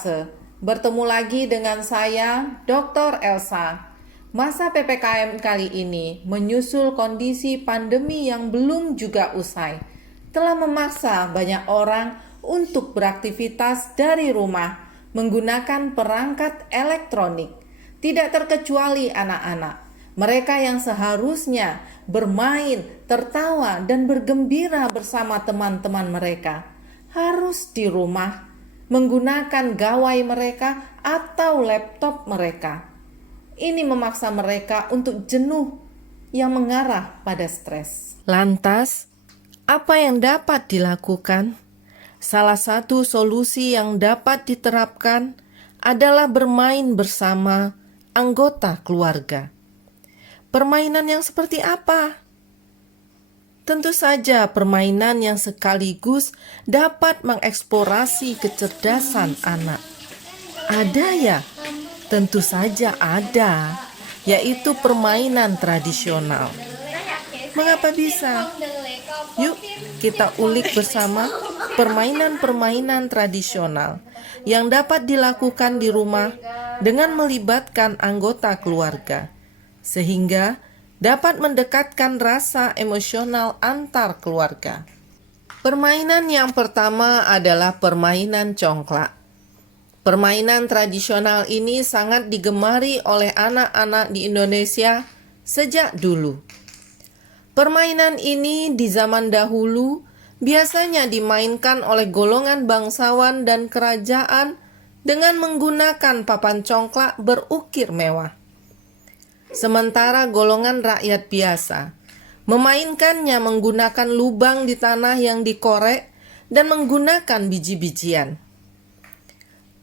Fase. Bertemu lagi dengan saya, Dr. Elsa. Masa PPKM kali ini menyusul kondisi pandemi yang belum juga usai, telah memaksa banyak orang untuk beraktivitas dari rumah menggunakan perangkat elektronik. Tidak terkecuali anak-anak. Mereka yang seharusnya bermain, tertawa, dan bergembira bersama teman-teman mereka harus di rumah menggunakan gawai mereka atau laptop mereka. Ini memaksa mereka untuk jenuh yang mengarah pada stres. Lantas, apa yang dapat dilakukan? Salah satu solusi yang dapat diterapkan adalah bermain bersama anggota keluarga. Permainan yang seperti apa? Tentu saja permainan yang sekaligus dapat mengeksplorasi kecerdasan anak. Ada ya? Tentu saja ada, yaitu permainan tradisional. Mengapa bisa? Yuk kita ulik bersama permainan-permainan tradisional yang dapat dilakukan di rumah dengan melibatkan anggota keluarga, sehingga dapat mendekatkan rasa emosional antar keluarga. Permainan yang pertama adalah permainan congklak. Permainan tradisional ini sangat digemari oleh anak-anak di Indonesia sejak dulu. Permainan ini di zaman dahulu biasanya dimainkan oleh golongan bangsawan dan kerajaan dengan menggunakan papan congklak berukir mewah. Sementara golongan rakyat biasa memainkannya menggunakan lubang di tanah yang dikorek dan menggunakan biji-bijian.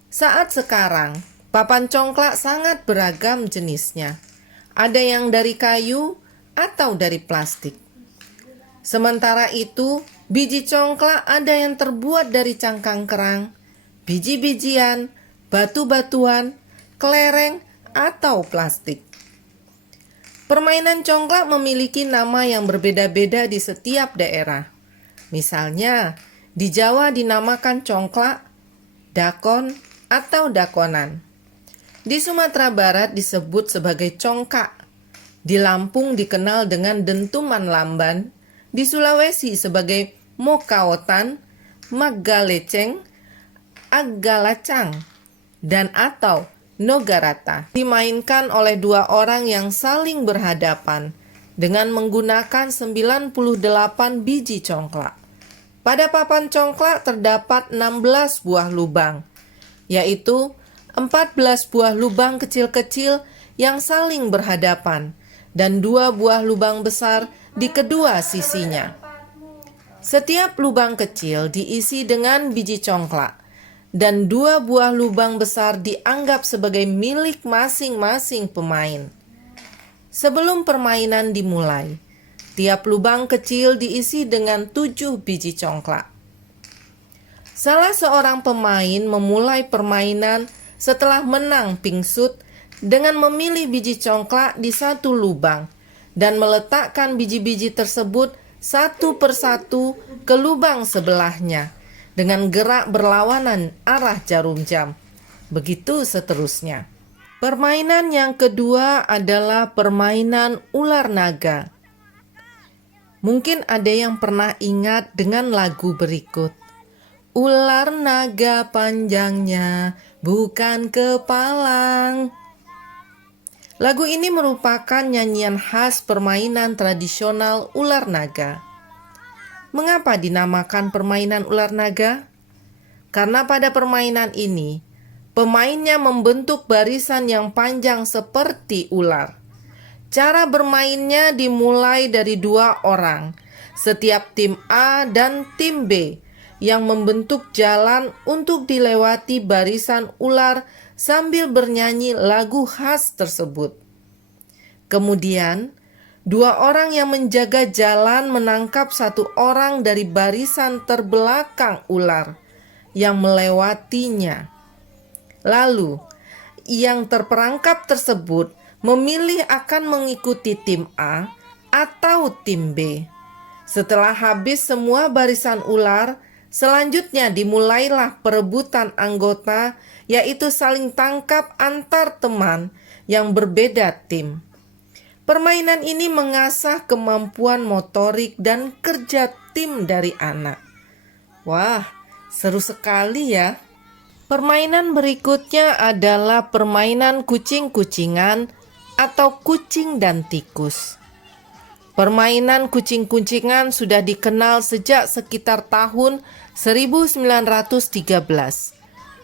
Saat sekarang, papan congklak sangat beragam jenisnya. Ada yang dari kayu atau dari plastik. Sementara itu, biji congklak ada yang terbuat dari cangkang kerang, biji-bijian, batu-batuan, kelereng, atau plastik. Permainan congklak memiliki nama yang berbeda-beda di setiap daerah. Misalnya, di Jawa dinamakan congklak, dakon, atau dakonan. Di Sumatera Barat disebut sebagai congkak. Di Lampung dikenal dengan dentuman lamban. Di Sulawesi sebagai mokaotan, magaleceng, agalacang, dan atau nogarata. Dimainkan oleh dua orang yang saling berhadapan dengan menggunakan 98 biji congklak. Pada papan congklak terdapat 16 buah lubang, yaitu 14 buah lubang kecil-kecil yang saling berhadapan dan 2 buah lubang besar di kedua sisinya. Setiap lubang kecil diisi dengan biji congklak dan 2 buah lubang besar dianggap sebagai milik masing-masing pemain. Sebelum permainan dimulai, tiap lubang kecil diisi dengan 7 biji congklak. Salah seorang pemain memulai permainan setelah menang pingsut dengan memilih biji congklak di satu lubang dan meletakkan biji-biji tersebut satu persatu ke lubang sebelahnya dengan gerak berlawanan arah jarum jam. Begitu seterusnya. Permainan yang kedua adalah permainan ular naga. Mungkin ada yang pernah ingat dengan lagu berikut. Ular naga panjangnya bukan kepalang. Lagu ini merupakan nyanyian khas permainan tradisional ular naga. Mengapa dinamakan permainan ular naga? Karena pada permainan ini, pemainnya membentuk barisan yang panjang seperti ular. Cara bermainnya dimulai dari 2 orang, setiap tim A dan tim B, yang membentuk jalan untuk dilewati barisan ular sambil bernyanyi lagu khas tersebut. Kemudian, 2 orang yang menjaga jalan menangkap 1 orang dari barisan terbelakang ular yang melewatinya. Lalu, yang terperangkap tersebut memilih akan mengikuti tim A atau tim B. Setelah habis semua barisan ular, Selanjutnya dimulailah perebutan anggota, yaitu saling tangkap antar teman yang berbeda tim. Permainan ini mengasah kemampuan motorik dan kerja tim dari anak. Wah, seru sekali ya. Permainan berikutnya adalah permainan kucing-kucingan atau kucing dan tikus. Permainan kucing-kucingan sudah dikenal sejak sekitar tahun 1913.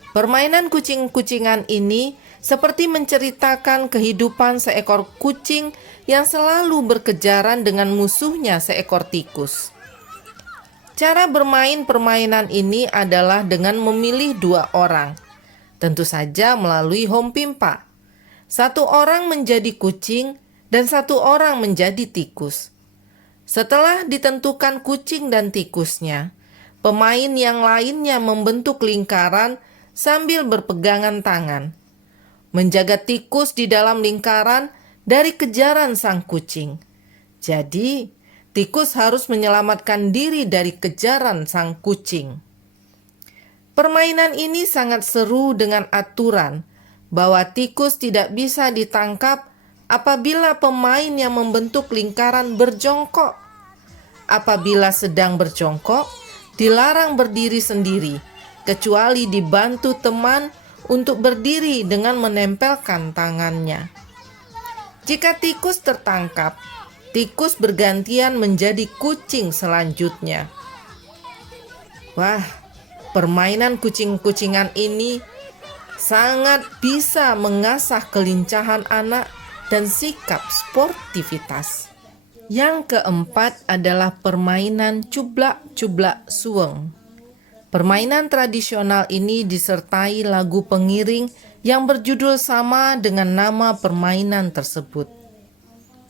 Permainan kucing-kucingan ini seperti menceritakan kehidupan seekor kucing yang selalu berkejaran dengan musuhnya seekor tikus. Cara bermain permainan ini adalah dengan memilih 2 orang, tentu saja melalui home pimpa. 1 orang menjadi kucing dan 1 orang menjadi tikus. Setelah ditentukan kucing dan tikusnya, pemain yang lainnya membentuk lingkaran sambil berpegangan tangan, menjaga tikus di dalam lingkaran dari kejaran sang kucing. Jadi, tikus harus menyelamatkan diri dari kejaran sang kucing. Permainan ini sangat seru dengan aturan bahwa tikus tidak bisa ditangkap apabila pemain yang membentuk lingkaran berjongkok. Apabila sedang berjongkok, dilarang berdiri sendiri, kecuali dibantu teman untuk berdiri dengan menempelkan tangannya. Jika tikus tertangkap, tikus bergantian menjadi kucing selanjutnya. Wah, permainan kucing-kucingan ini sangat bisa mengasah kelincahan anak dan sikap sportivitas. Yang keempat adalah permainan cublak-cublak suweng. Permainan tradisional ini disertai lagu pengiring yang berjudul sama dengan nama permainan tersebut.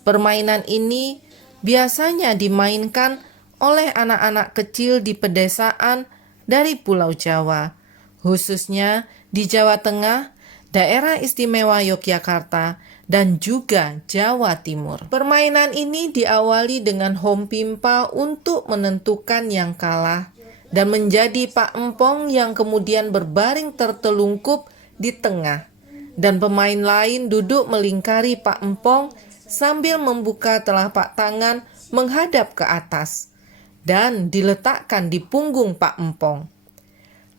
Permainan ini biasanya dimainkan oleh anak-anak kecil di pedesaan dari Pulau Jawa, khususnya di Jawa Tengah, Daerah Istimewa Yogyakarta, dan juga Jawa Timur. Permainan ini diawali dengan home pimpa untuk menentukan yang kalah dan menjadi Pak Empong yang kemudian berbaring tertelungkup di tengah, dan pemain lain duduk melingkari Pak Empong sambil membuka telapak tangan menghadap ke atas dan diletakkan di punggung Pak Empong.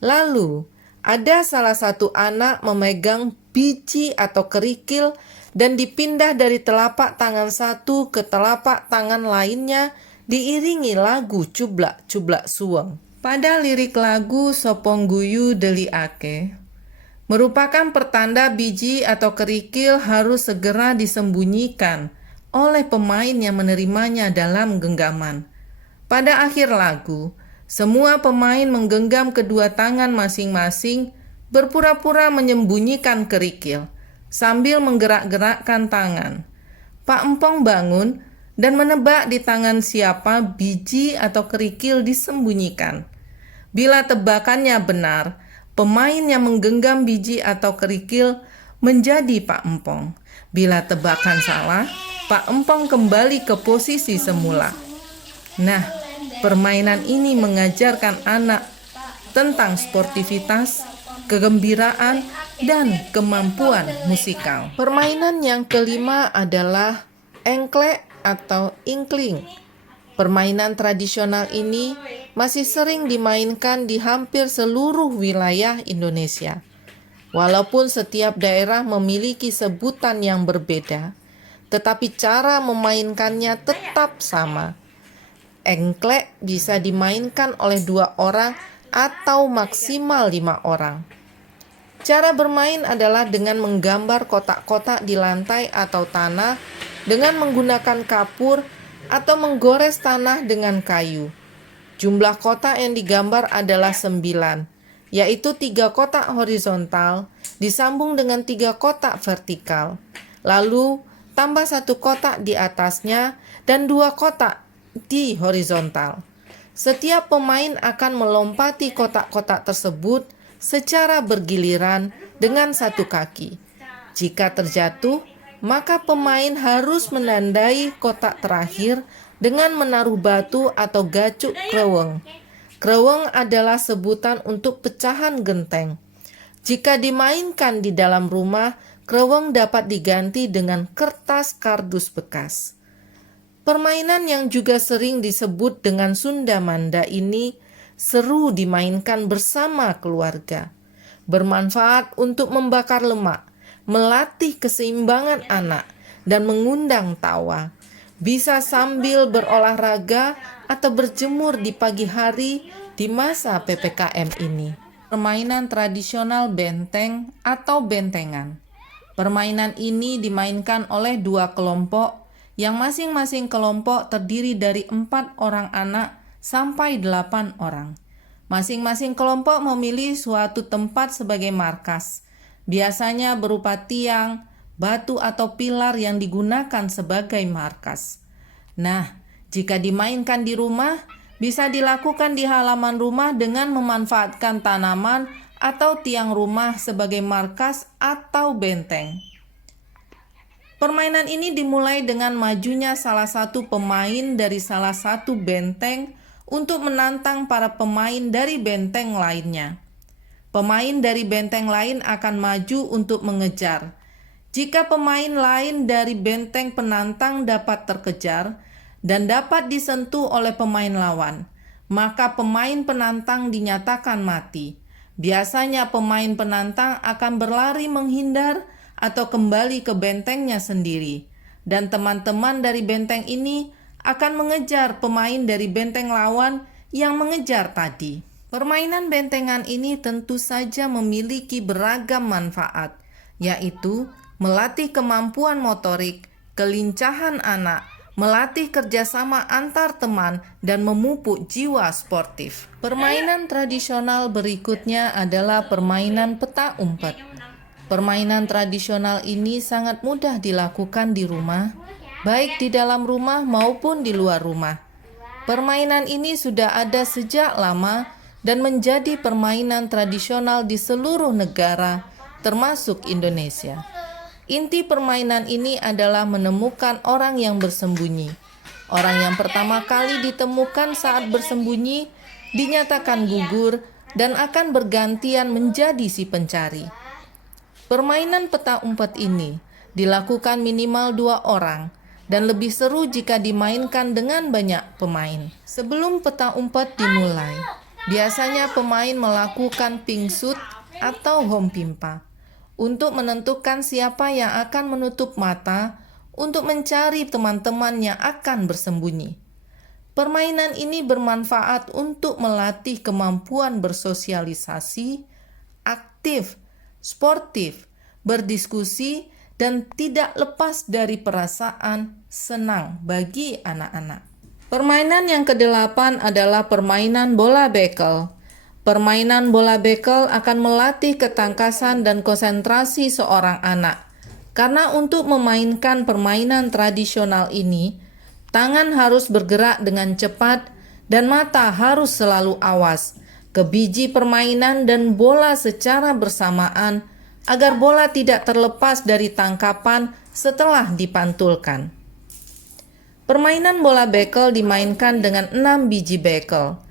Lalu ada salah satu anak memegang biji atau kerikil dan dipindah dari telapak tangan satu ke telapak tangan lainnya diiringi lagu cublak-cublak suweng. Pada lirik lagu Sopong Guyu Deli Ake merupakan pertanda biji atau kerikil harus segera disembunyikan oleh pemain yang menerimanya dalam genggaman. Pada akhir lagu, semua pemain menggenggam kedua tangan masing-masing berpura-pura menyembunyikan kerikil sambil menggerak-gerakkan tangan. Pak Empong bangun dan menebak di tangan siapa biji atau kerikil disembunyikan. Bila tebakannya benar, pemain yang menggenggam biji atau kerikil menjadi Pak Empong. Bila tebakan salah, Pak Empong kembali ke posisi semula. Nah, permainan ini mengajarkan anak tentang sportivitas, kegembiraan, dan kemampuan musikal. Permainan yang kelima adalah engklek atau ingkling. Permainan tradisional ini masih sering dimainkan di hampir seluruh wilayah Indonesia. Walaupun setiap daerah memiliki sebutan yang berbeda, tetapi cara memainkannya tetap sama. Engklek bisa dimainkan oleh 2 orang atau maksimal 5 orang. Cara bermain adalah dengan menggambar kotak-kotak di lantai atau tanah dengan menggunakan kapur atau menggores tanah dengan kayu. Jumlah kotak yang digambar adalah 9, yaitu 3 kotak horizontal disambung dengan 3 kotak vertikal. Lalu tambah 1 kotak di atasnya dan 2 kotak di horizontal. Setiap pemain akan melompati kotak-kotak tersebut secara bergiliran dengan 1 kaki. Jika terjatuh, maka pemain harus menandai kotak terakhir dengan menaruh batu atau gacuk kreweng. Kreweng adalah sebutan untuk pecahan genteng. Jika dimainkan di dalam rumah, kreweng dapat diganti dengan kertas kardus bekas. Permainan yang juga sering disebut dengan Sunda Manda ini seru dimainkan bersama keluarga. Bermanfaat untuk membakar lemak, melatih keseimbangan anak, dan mengundang tawa. Bisa sambil berolahraga atau berjemur di pagi hari di masa PPKM ini. Permainan tradisional benteng atau bentengan. Permainan ini dimainkan oleh dua kelompok yang masing-masing kelompok terdiri dari 4 orang anak sampai 8 orang. Masing-masing kelompok memilih suatu tempat sebagai markas, biasanya berupa tiang, batu atau pilar yang digunakan sebagai markas. Nah, jika dimainkan di rumah, bisa dilakukan di halaman rumah dengan memanfaatkan tanaman atau tiang rumah sebagai markas atau benteng. Permainan ini dimulai dengan majunya salah satu pemain dari salah satu benteng untuk menantang para pemain dari benteng lainnya. Pemain dari benteng lain akan maju untuk mengejar. Jika pemain lain dari benteng penantang dapat terkejar dan dapat disentuh oleh pemain lawan, maka pemain penantang dinyatakan mati. Biasanya pemain penantang akan berlari menghindar atau kembali ke bentengnya sendiri, dan teman-teman dari benteng ini akan mengejar pemain dari benteng lawan yang mengejar tadi. Permainan bentengan ini tentu saja memiliki beragam manfaat, yaitu melatih kemampuan motorik, kelincahan anak, melatih kerjasama antar teman, dan memupuk jiwa sportif. Permainan tradisional berikutnya adalah permainan peta umpet. Permainan tradisional ini sangat mudah dilakukan di rumah, baik di dalam rumah maupun di luar rumah. Permainan ini sudah ada sejak lama dan menjadi permainan tradisional di seluruh negara, termasuk Indonesia. Inti permainan ini adalah menemukan orang yang bersembunyi. Orang yang pertama kali ditemukan saat bersembunyi dinyatakan gugur dan akan bergantian menjadi si pencari. Permainan peta umpet ini dilakukan minimal 2 orang dan lebih seru jika dimainkan dengan banyak pemain. Sebelum peta umpet dimulai, biasanya pemain melakukan pingsut atau hompimpa untuk menentukan siapa yang akan menutup mata untuk mencari teman-teman yang akan bersembunyi. Permainan ini bermanfaat untuk melatih kemampuan bersosialisasi, aktif, sportif, berdiskusi, dan tidak lepas dari perasaan senang bagi anak-anak. Permainan yang ke-8 adalah permainan bola bekel. Permainan bola bekel akan melatih ketangkasan dan konsentrasi seorang anak. Karena untuk memainkan permainan tradisional ini, tangan harus bergerak dengan cepat dan mata harus selalu awas ke biji permainan dan bola secara bersamaan agar bola tidak terlepas dari tangkapan setelah dipantulkan. Permainan bola bekel dimainkan dengan 6 biji bekel.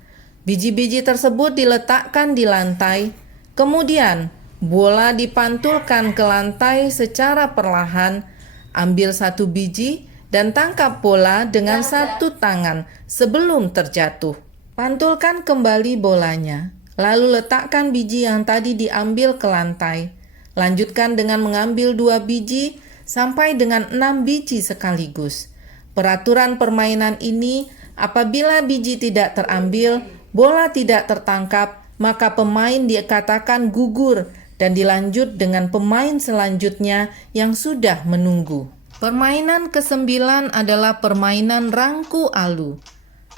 Biji-biji tersebut diletakkan di lantai, kemudian bola dipantulkan ke lantai secara perlahan. Ambil 1 biji dan tangkap bola dengan 1 tangan sebelum terjatuh. Pantulkan kembali bolanya, lalu letakkan biji yang tadi diambil ke lantai. Lanjutkan dengan mengambil 2 biji sampai dengan 6 biji sekaligus. Peraturan permainan ini, apabila biji tidak terambil, bola tidak tertangkap, maka pemain dikatakan gugur dan dilanjut dengan pemain selanjutnya yang sudah menunggu. Permainan ke-9 adalah permainan rangku alu.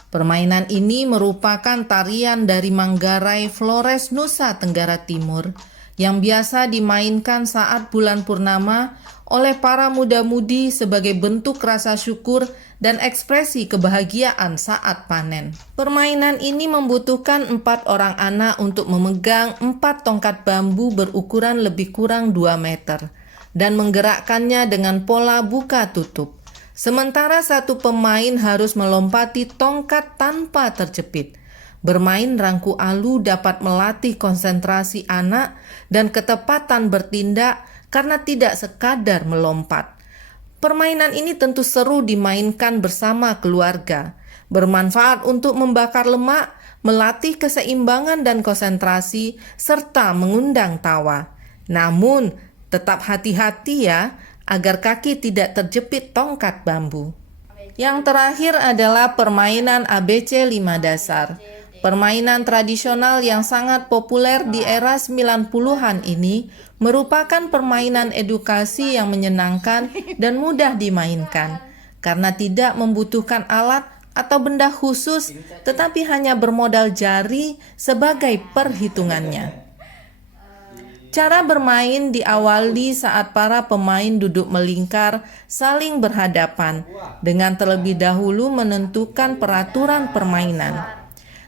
Permainan ini merupakan tarian dari Manggarai, Flores, Nusa Tenggara Timur yang biasa dimainkan saat bulan purnama oleh para muda-mudi sebagai bentuk rasa syukur dan ekspresi kebahagiaan saat panen. Permainan ini membutuhkan 4 orang anak untuk memegang 4 tongkat bambu berukuran lebih kurang 2 meter dan menggerakkannya dengan pola buka tutup. Sementara satu pemain harus melompati tongkat tanpa terjepit. Bermain rangku alu dapat melatih konsentrasi anak dan ketepatan bertindak karena tidak sekadar melompat. Permainan ini tentu seru dimainkan bersama keluarga, bermanfaat untuk membakar lemak, melatih keseimbangan dan konsentrasi, serta mengundang tawa. Namun, tetap hati-hati ya, agar kaki tidak terjepit tongkat bambu. Yang terakhir adalah permainan ABC 5 dasar. Permainan tradisional yang sangat populer di era 90-an ini merupakan permainan edukasi yang menyenangkan dan mudah dimainkan karena tidak membutuhkan alat atau benda khusus, tetapi hanya bermodal jari sebagai perhitungannya. Cara bermain diawali saat para pemain duduk melingkar saling berhadapan dengan terlebih dahulu menentukan peraturan permainan.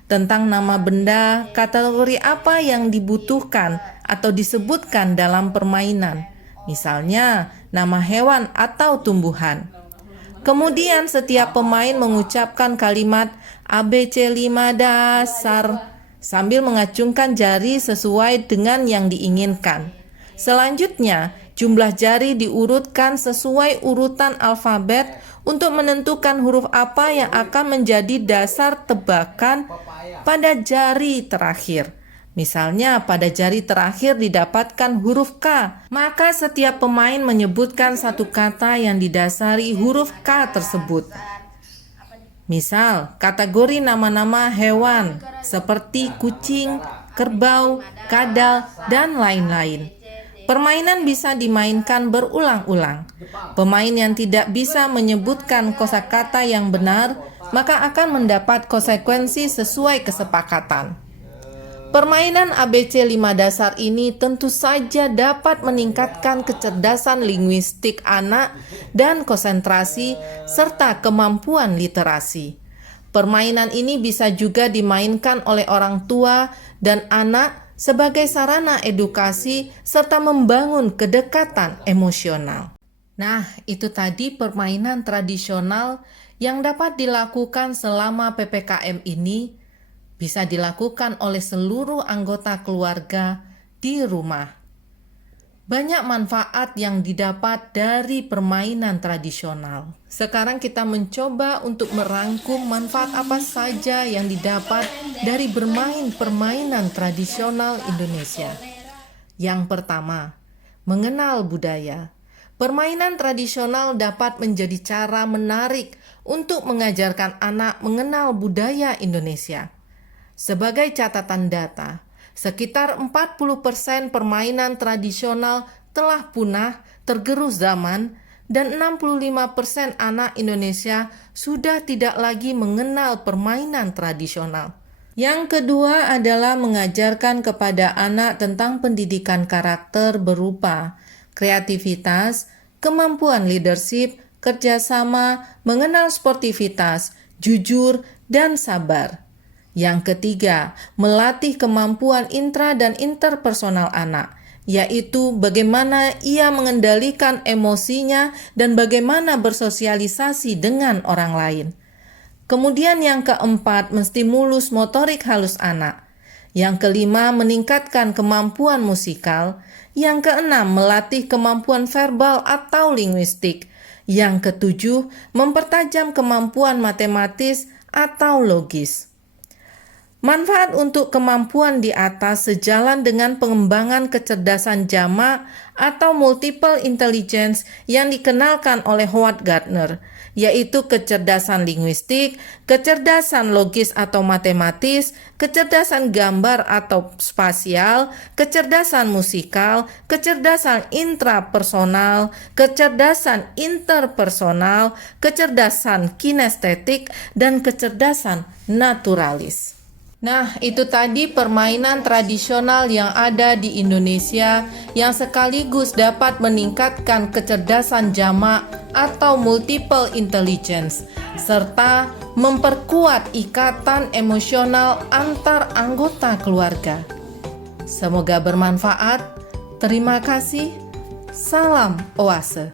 Tentang nama benda, kategori apa yang dibutuhkan atau disebutkan dalam permainan, misalnya nama hewan atau tumbuhan. Kemudian setiap pemain mengucapkan kalimat ABC 5 dasar sambil mengacungkan jari sesuai dengan yang diinginkan. Selanjutnya, jumlah jari diurutkan sesuai urutan alfabet untuk menentukan huruf apa yang akan menjadi dasar tebakan pada jari terakhir. Misalnya pada jari terakhir didapatkan huruf K, maka setiap pemain menyebutkan satu kata yang didasari huruf K tersebut. Misal, kategori nama-nama hewan seperti kucing, kerbau, kadal, dan lain-lain. Permainan bisa dimainkan berulang-ulang. Pemain yang tidak bisa menyebutkan kosakata yang benar, maka akan mendapat konsekuensi sesuai kesepakatan. Permainan ABC 5 dasar ini tentu saja dapat meningkatkan kecerdasan linguistik anak dan konsentrasi serta kemampuan literasi. Permainan ini bisa juga dimainkan oleh orang tua dan anak sebagai sarana edukasi serta membangun kedekatan emosional. Nah, itu tadi permainan tradisional yang dapat dilakukan selama PPKM ini, bisa dilakukan oleh seluruh anggota keluarga di rumah. Banyak manfaat yang didapat dari permainan tradisional. Sekarang kita mencoba untuk merangkum manfaat apa saja yang didapat dari bermain permainan tradisional Indonesia. Yang pertama, mengenal budaya. Permainan tradisional dapat menjadi cara menarik untuk mengajarkan anak mengenal budaya Indonesia. Sebagai catatan data, sekitar 40% permainan tradisional telah punah, tergerus zaman, dan 65% anak Indonesia sudah tidak lagi mengenal permainan tradisional. Yang kedua adalah mengajarkan kepada anak tentang pendidikan karakter berupa kreativitas, kemampuan leadership, kerjasama, mengenal sportivitas, jujur, dan sabar. Yang ketiga, melatih kemampuan intra dan interpersonal anak, yaitu bagaimana ia mengendalikan emosinya dan bagaimana bersosialisasi dengan orang lain. Kemudian yang keempat, menstimulus motorik halus anak. Yang kelima, meningkatkan kemampuan musikal. Yang keenam, melatih kemampuan verbal atau linguistik. Yang ketujuh, mempertajam kemampuan matematis atau logis. Manfaat untuk kemampuan di atas sejalan dengan pengembangan kecerdasan jamak atau multiple intelligence yang dikenalkan oleh Howard Gardner, yaitu kecerdasan linguistik, kecerdasan logis atau matematis, kecerdasan gambar atau spasial, kecerdasan musikal, kecerdasan intrapersonal, kecerdasan interpersonal, kecerdasan kinestetik, dan kecerdasan naturalis. Nah, itu tadi permainan tradisional yang ada di Indonesia yang sekaligus dapat meningkatkan kecerdasan jamak atau multiple intelligence serta memperkuat ikatan emosional antar anggota keluarga. Semoga bermanfaat. Terima kasih. Salam Oase.